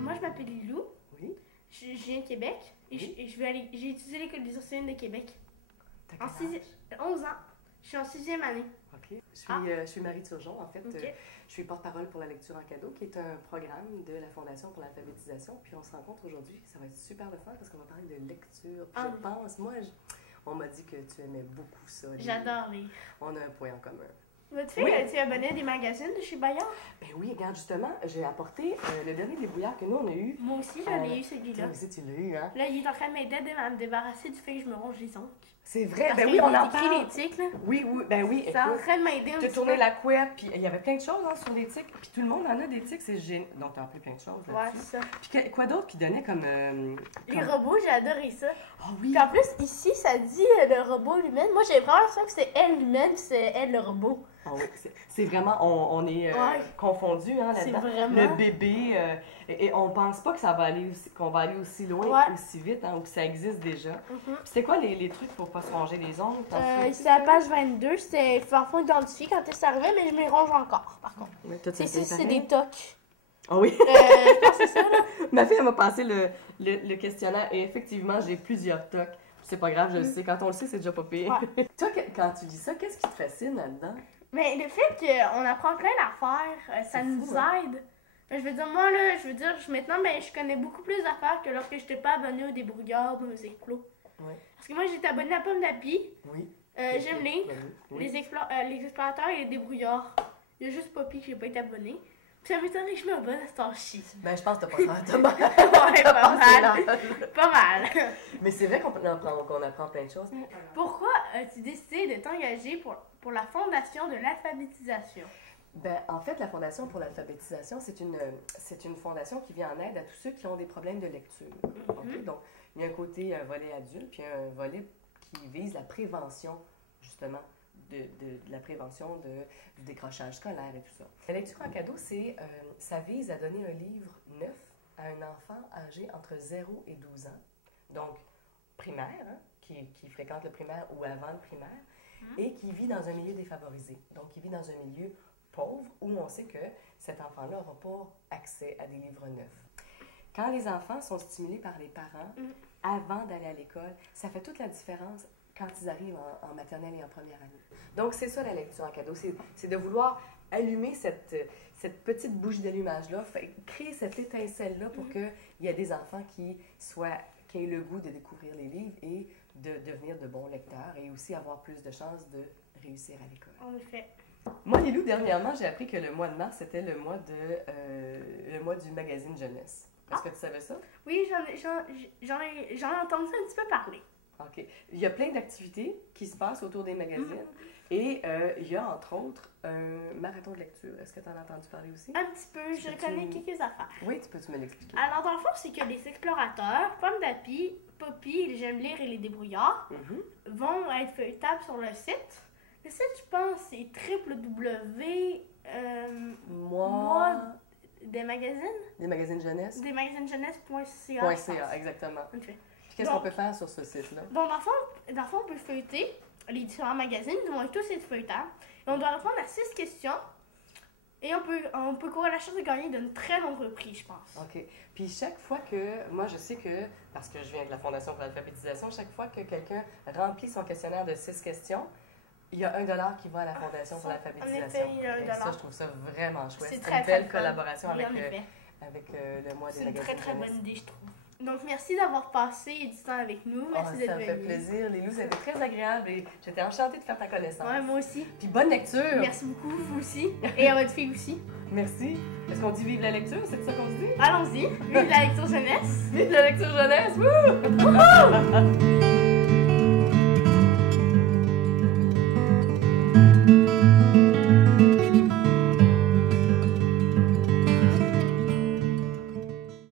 moi, je m'appelle Lilou. Oui. Je viens de Québec. Et j'ai étudié l'École des Ursulines de Québec. T'as En quel âge? 11 ans. Je suis en 6e année. OK. Je suis Marie Turgeon. En fait, Ok. je suis porte-parole pour la lecture en cadeau, qui est un programme de la Fondation pour l'alphabétisation. Puis on se rencontre aujourd'hui. Ça va être super le fun parce qu'on va parler de lecture. Puis je pense, on m'a dit que tu aimais beaucoup ça. J'adore lire. On a un point en commun. Votre fille, tu abonnée à des magazines de chez Bayard? Ben oui, regarde, justement, j'ai apporté le dernier débrouillard que nous, on a eu. Moi aussi, j'en ai eu celui-là. Toi aussi, tu l'as eu, hein? Là, il est en train de m'aider à me débarrasser du fait que je me ronge les ongles. C'est vrai, Parce ben qu'il oui, on a en écrit parle. les tics, là. Oui, ben oui. C'est en Écoute, train de m'aider un tu as petit tourné peu. la couette, puis il y avait plein de choses hein, sur les tics. Puis tout le monde en a des tics, c'est génial. Donc, tu as appris plein de choses Ouais, là-dessus. c'est ça. Puis quoi d'autre qui donnait comme... Les robots, j'ai adoré ça. Ah oui! Puis en plus, ici, ça dit le robot l'humaine. Moi, j'avais vraiment l'impression que c'était elle l'humaine, puis c'est elle le robot. Ah oui, c'est vraiment... On est confondus hein, C'est là-dedans. vraiment... Le bébé... et on pense pas que ça va aller qu'on va aller aussi loin, Ouais. aussi vite, hein, ou que ça existe déjà. Mhm. Puis c'était quoi les trucs pour pas se ronger les ongles? C'est à la page 22, c'était parfois identifié quand est-ce arrivé, mais je me ronge encore, par contre. Oui, toi, tu C'est des tocs. Ah oui? Je pense que c'est ça, là. Ma fille, elle m'a passé le questionnaire et effectivement, j'ai plusieurs tocs. C'est pas grave, je le sais. Quand on le sait, c'est déjà pas pire. Ouais. Toi, quand tu lis ça, qu'est-ce qui te fascine là-dedans? Mais le fait qu'on apprend plein d'affaires, ça C'est nous fou, hein? aide. Je veux dire, moi, là, maintenant, je connais beaucoup plus d'affaires que lorsque je n'étais pas abonnée aux débrouillards ou aux explos. Oui. Parce que moi, j'étais abonnée à Pomme d'Api. Oui. J'aime lire Oui. les explorateurs et les débrouillards. Il y a juste Poppy que j'ai pas été abonnée. Puis ça m'étonnerait que je m'abonne à Starship. Ben, je pense que t'as pas ça. T'as pas Ouais, pas mal. Pas mal. Mais c'est vrai qu'on apprend plein de choses. Pourquoi as-tu décidé de t'engager pour la Fondation de l'alphabétisation? Ben, en fait, la Fondation pour l'alphabétisation, c'est une fondation qui vient en aide à tous ceux qui ont des problèmes de lecture. Ok? Donc, il y a un côté volet adulte, puis un volet qui vise la prévention, justement, de la prévention du décrochage scolaire et tout ça. La lecture en cadeau, ça vise à donner un livre neuf à un enfant âgé entre 0 et 12 ans, donc primaire, hein, qui fréquente le primaire ou avant le primaire, et qui vit dans un milieu défavorisé, donc qui vit dans un milieu pauvre où on sait que cet enfant-là n'aura pas accès à des livres neufs. Quand les enfants sont stimulés par les parents avant d'aller à l'école, ça fait toute la différence quand ils arrivent en maternelle et en première année. Donc, c'est ça la lecture en cadeau, c'est de vouloir allumer cette petite bougie d'allumage-là, créer cette étincelle-là pour qu'il y ait des enfants qui aient le goût de découvrir les livres et de devenir de bons lecteurs et aussi avoir plus de chances de réussir à l'école. En effet. Moi, Lilou, dernièrement, j'ai appris que le mois de mars, c'était le mois du magazine jeunesse. Est-ce que tu savais ça? Oui, j'en ai entendu un petit peu parler. OK. Il y a plein d'activités qui se passent autour des magazines et il y a, entre autres, un marathon de lecture. Est-ce que tu en as entendu parler aussi? Un petit peu, je connais quelques affaires. Oui, peux-tu me l'expliquer? Alors, dans le fond, c'est que les explorateurs, Pomme d'Api, Poppy, J'aime lire et les débrouillards vont être feuilletables sur le site. Le site, je pense, c'est www. Moi... Des magazines? Des magazines jeunesse? Des magazines jeunesse.ca. .ca, exactement. Ok. Puis qu'est-ce qu'on peut faire sur ce site-là? Donc, dans le fond, on peut feuilleter les différents magazines. Ils vont tous être feuilletables. Et on doit répondre à 6 questions. Et on peut courir la chance de gagner de très nombreux prix, je pense. OK. Puis chaque fois que, moi je sais que, parce que je viens de la Fondation pour l'alphabétisation, chaque fois que quelqu'un remplit son questionnaire de 6 questions, il y a $1 qui va à la Fondation pour l'alphabétisation. En effet, il y a $1. Et ça, je trouve ça vraiment chouette. C'est une belle fun. collaboration Oui, avec le mois des C'est une magazines très jeunesse. bonne idée, je trouve. Donc, merci d'avoir passé du temps avec nous. Merci d'être Ça me fait venu. plaisir, Lilou. C'était très agréable et j'étais enchantée de faire ta connaissance. Ouais, moi aussi. Puis bonne lecture! Merci beaucoup, vous aussi. Et à votre fille aussi. Merci. Est-ce qu'on dit vive la lecture? C'est ça qu'on se dit? Allons-y. Vive la lecture jeunesse. Vive la lecture jeunesse! Wouh!